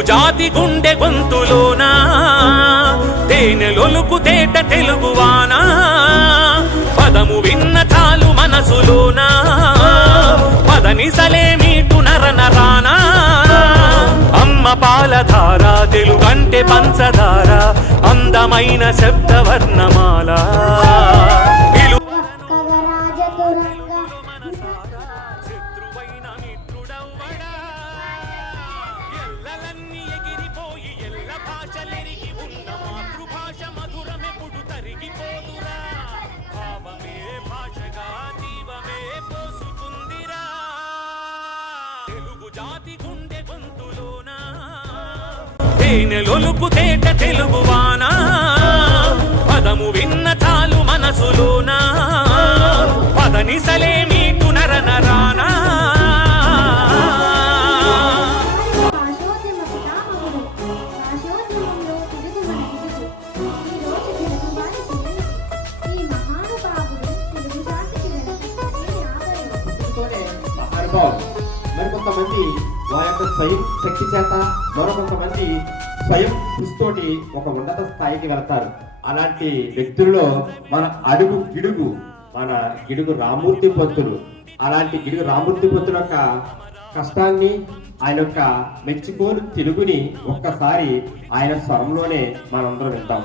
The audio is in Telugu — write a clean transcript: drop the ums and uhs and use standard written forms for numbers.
తెలుగు జాతి గుండె గొంతులోనా తేనెలొలుకు తేట తెలుగువానా పదము విన్న చాలు మనసులోనా పదనిసలే మీటు నరనరానా అమ్మ పాలధార తెలుగంటే పంచదార అందమైన శబ్దవర్ణమాల తేనెలొలుకు తేట తెలుగువానా పదము విన్న చాలు మనసులోనా పదనిసలే మీటు నరనరానా మరికొంతమంది వారి యొక్క స్వయం శక్తి చేత మరొకొంతమంది స్వయం కృషితోటి ఒక ఉన్నత స్థాయికి వెళ్తారు. అలాంటి వ్యక్తుల్లో మన గిడుగు రామూర్తి పంతులు. అలాంటి గిడుగు రామూర్తి పంతుల యొక్క కష్టాన్ని, ఆయన యొక్క మెచ్చుకోలు తెలుగుని ఒక్కసారి ఆయన స్వరంలోనే మనందరం వింటాం.